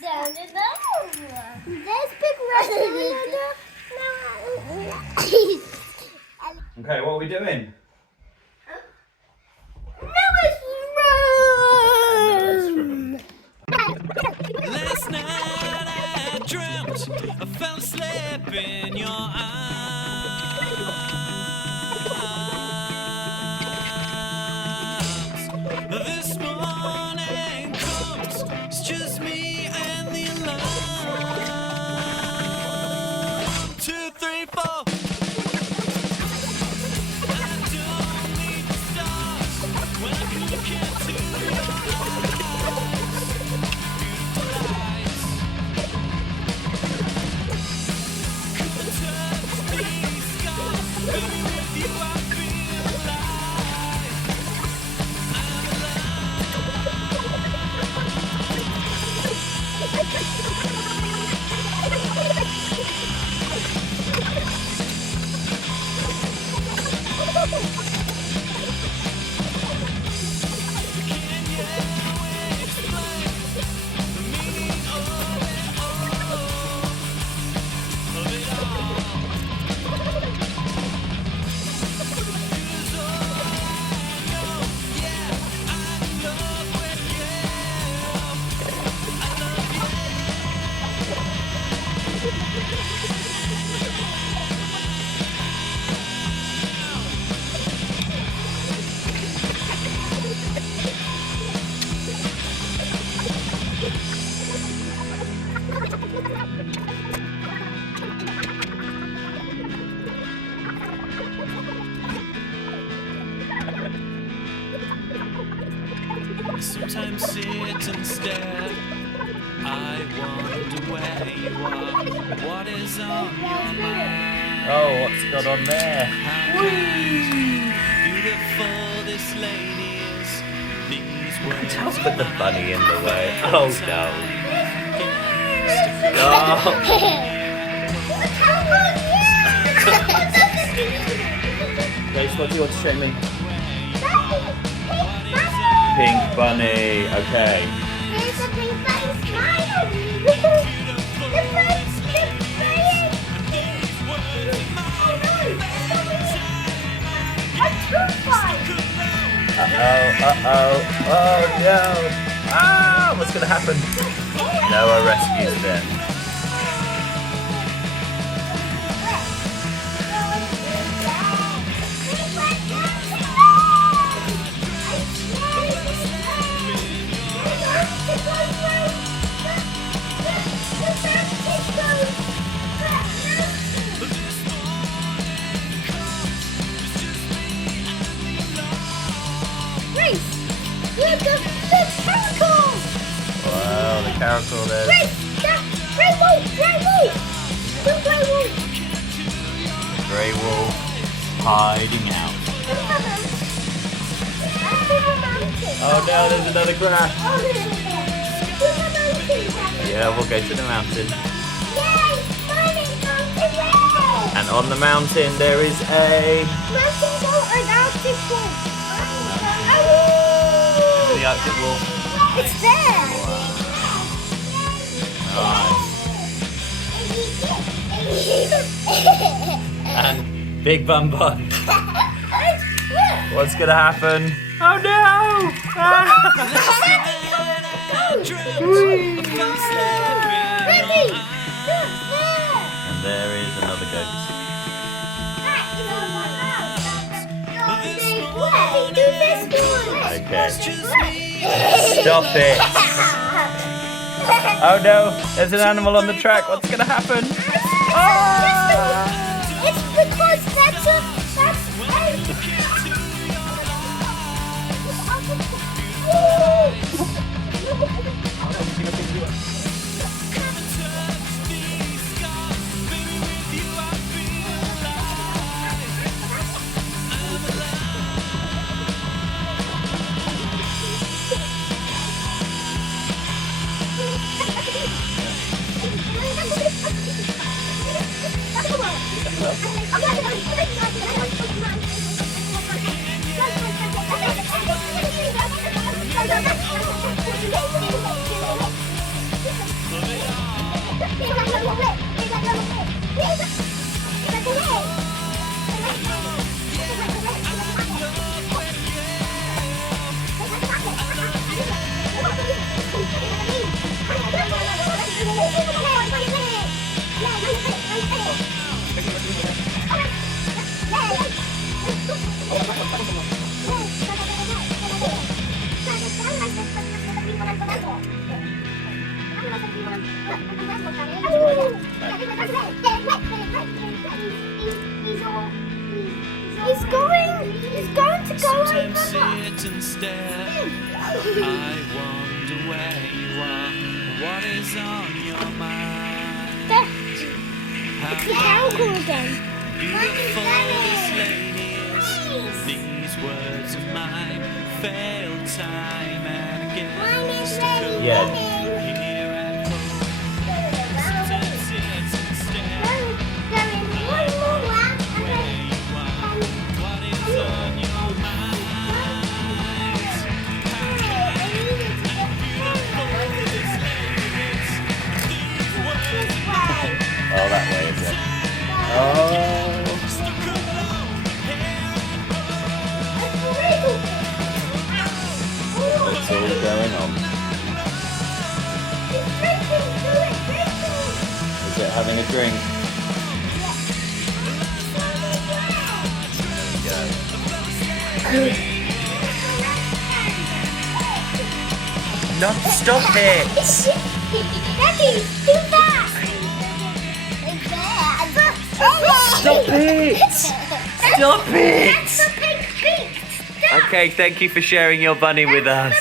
There's big red. Okay, what are we doing? Last night I dreamt I fell asleep in your arms. This morning comes, it's just me and the alarm. 2, 3, 4. I don't need the stars when I can look into your sometimes sit and stare. I wonder where you are. What is on your mind? Oh, what's got on there? How kind, beautiful this lady is. These words Don't put the bunny in the way. Oh no. Grace, what do you want to show me? Pink bunny. Okay. There's a pink bunny smile. Oh no. Ah, what's gonna happen? Noah rescues them. Look at the caracal! Wow, the caracal there. Grey wolf! The grey wolf! Grey wolf hiding out. Oh no, there's another crash. Yeah, we'll go to the mountain. And on the mountain there is a... The Arctic wolf. It's there! Nice. And Big Bum Bun. What's gonna happen? Oh no! And there is another ghost. Okay. Stop it. Oh no, there's an animal on the track. What's gonna happen? It's because that's a... He's going to go Sometimes over. sit and stare. I wonder where you are. What is on your mind? The uncle again. Beautiful this lady is. These words of mine fail time and again. Stuck around Yeah. here at home. Sometimes sit and stare. Where you are. What is on your mind? Oh, that way is it? Oh. What's all going on? Is it having a drink? There we go. No, stop it! Daddy, do that! Stop it! Stop it! That's the pink feet! Stop! Okay, thank you for sharing your bunny with us.